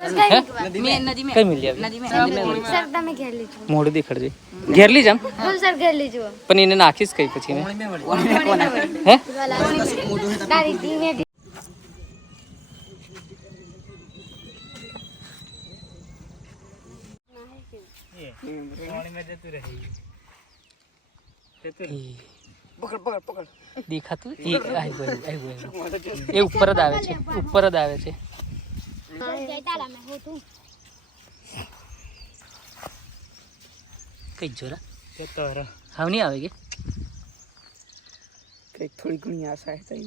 કઈ મિલી મોઢું દેખાડજે ઘેર લઈ જામ પણ એને નાખીશ કઈ પછી હે દેખાતું એ ઉપર જ આવે છે ઉપર જ આવે છે કઈ જોરા હાવ નહીં આવે કે કઈક થોડી ઘણી આશા હતી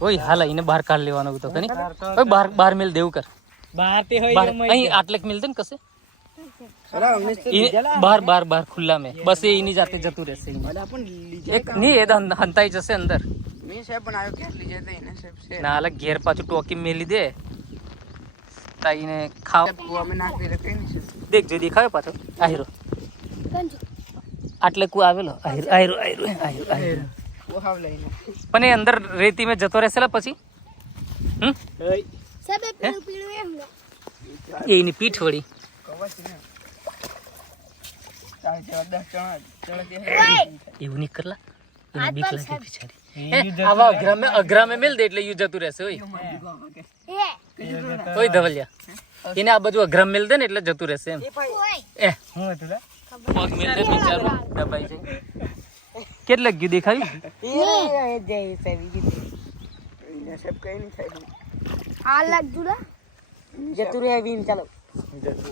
ઓય હાલ એને બહાર કાઢ લેવાનું તો કની ઓય બહાર મેલ દેવું કર બહાર તે હોય અહીં આટલેક મિલ દે ને કસે બાર ખુલ્લા में बस ये इन्हीं जाते जतू रहते एक नहीं ये हंताई जैसे अंदर मैं से पण आयो क्या ली जाते इने से ना अलग घेर पाछू टोकी मेली दे ताई ने खाओ कुआ में नाख दे रखे नहीं देख जो दिखायो पाछो आहिरो આટલે કુ આવેલો આહિરો वो हाव लઈને પણ એ અંદર રેતી में જતો રહેશે પછી सबे पीड़ू एम એની પીઠ વળી કવચ ને ચાલ ચાલ 10 ચણતી એવું નહીં કરલા એને બીક લાગે બિચારી આવા અગ્રા में મેલ દે એટલે યુ જતું રહેશે ઓય ઓય ધવલિયા એને આ બાજુ અગ્રા મેલ દે ને એટલે જતું રહેશે એમ એ હું હતું લા પગ મેલ દે બિચારું દબાઈ જાય કેટલે ગયું દેખાયું એ જય સેવી ગઈ એને સબ કઈ નહીં થાય आ लग जुड़ा જતું રહે વીન ચાલો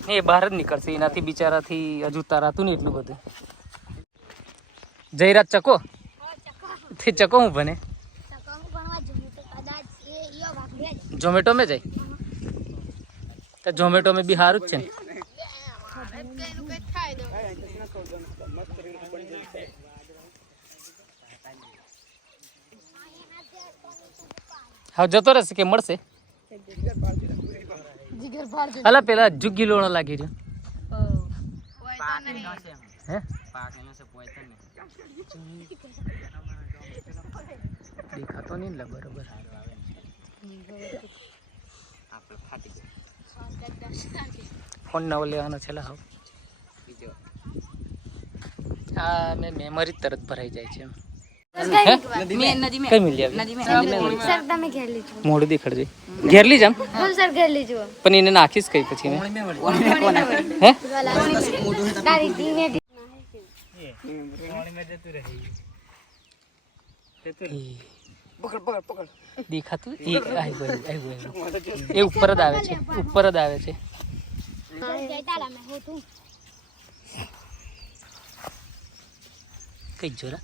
એ બહાર જ નીકળશે એનાથી બિચારાથી હજુ તારાતું નહીં એટલું બધું જયરાજ ચકો તે ચકો હું બને ઝોમેટો में જાય તો ઝોમેટો में બી સારું જ છે ને હા જતો રહેશે કે મળશે અલા પેલા જુગી લોણો લાગી રહ્યો હે દેખાતો નહીં લે બરોબર ફોન નવો લેવાનો છે લા હા મેં મેમરી તરત ભરાઈ જાય છે કઈ મિલી મોઢું દેખાડજે ઘેર લઈ જામ પણ એને નાખીશ કઈ પછી હે દેખાતું એ ઉપર જ આવે છે ઉપર જ આવે છે કઈ જોરા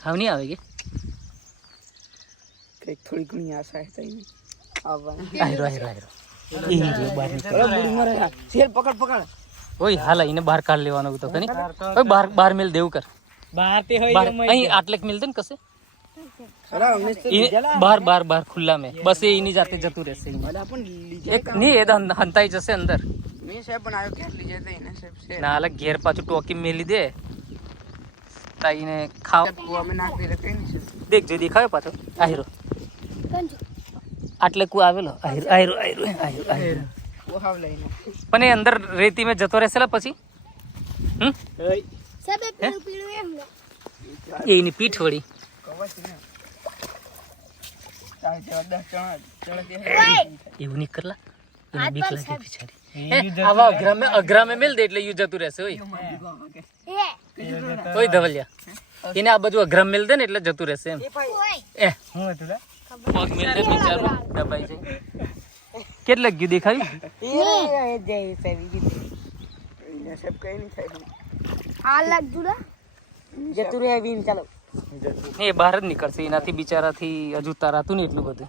હાવ નહીં આવે કે કઈક થોડી ઘણી આશા હતી આહિરો પકડ ઓય હાલ એને બહાર કાઢ લેવાનું તો કની ઓય બહાર મેલ દેવું કર બહાર તે હોય અહીં આટલેક મિલ દે ને કસે બાર ખુલ્લા में बस ये इन्हीं जाते जतू रहશે એક નહીં એ હંતાઈ જશે અંદર मैं से पण आयो क्या ली जाते इने से ના અલગ ઘેર પાછું ટોકી મેલી દે તાઈ ને ખાઓ कुआ में नाख दे रखे नहीं દેખ જો દેખાયો પાછો આહિરો આટલે કુ આવેલો આહિરો वो हाव लઈને પણ એ અંદર રેતી में જતો રહેશે પછી सबे पीड़ू एम એની પીઠ વળી કવચ ને ચાલ ચાલ 10 ચણતી એવું નહીં કરલા એને બીક લાગે બિચારી આવા અગ્રા में મેલ દે એટલે યુ જતું રહેશે ઓય ઓય ધવલિયા એને આ બાજુ અગ્રા મેલ દે ને એટલે જતું રહેશે એમ એ હું હતું લા પગ મેલ દે બિચારું દબાઈ જાય કેટલે ગયું દેખાયું એ જય સેવી ગઈ એને સબ કઈ નહીં થાય आ लग जुड़ा જતું રહે વીન ચાલો એ બહાર જ નીકળશે એનાથી બિચારાથી હજુ તારાતું નહીં એટલું બધું